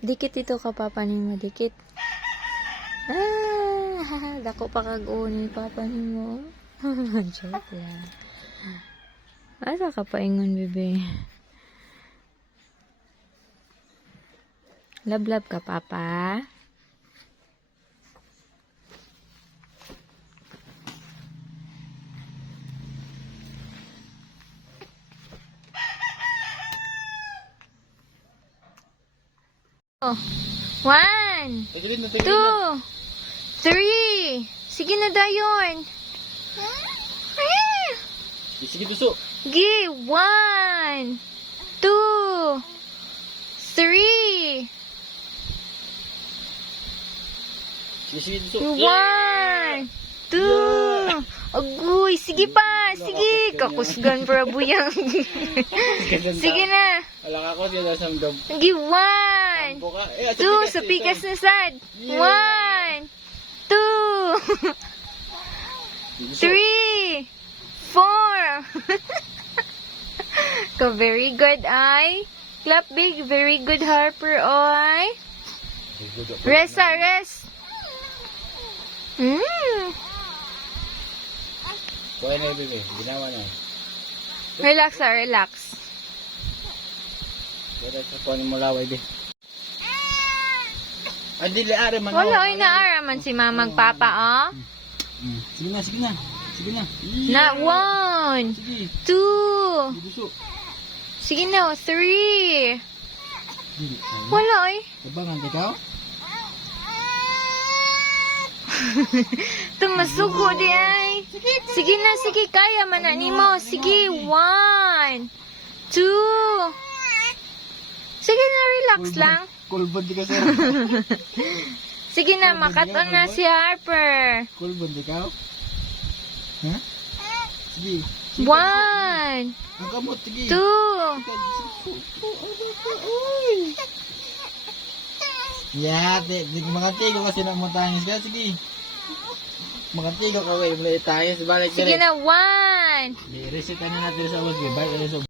Dikit ito ka papa nimo, dikit. Dako pa kag-o ni papa nimo. Joke lang. Asa ka paingon, bebe? Love ka, papa. Oh. 1, 2, 3. Sige na dayon. Sige, tuso. Gi, 1, 2, 3. Sige, tuso. 1, 2. Agoy, sige pa. Sige, kakusgan para buyang. Sige na. Wala ka ko siya sa samdom. Gi, 1, 2. Sa pikas na sad. 1, 2, 3, 4. Ka very good, ay. Clap big, very good, Harper, ay. Rest, rest. Kuha na yung bebe. Ginawa na. Relax, relax. Wala sa kuha mo laway, be. Andi liare man. Wala, ay naaraman si mamang papa, oh. Sige na, sige na. Sige na. Na, 1, Sige. 2. Tuso. Sige na, 3. Wala, ay. Tabangan ikaw? Tumasuko di ay. Sige na, sige, kaya man na nimo. Sige, 1, 2. Sige na, relax lang. Kulbon di ka, sir. Sige na, makatan na si Harper. Kulbon di ka? Ha? Sige. 1, Ang kamot, sige. 2. Yeah, mga tigo kasi na mo tangis ka. Sige. Mga tigo ka, way. Mulai tangis. Balik Sige na, 1. Reset na natin sa was. Bye.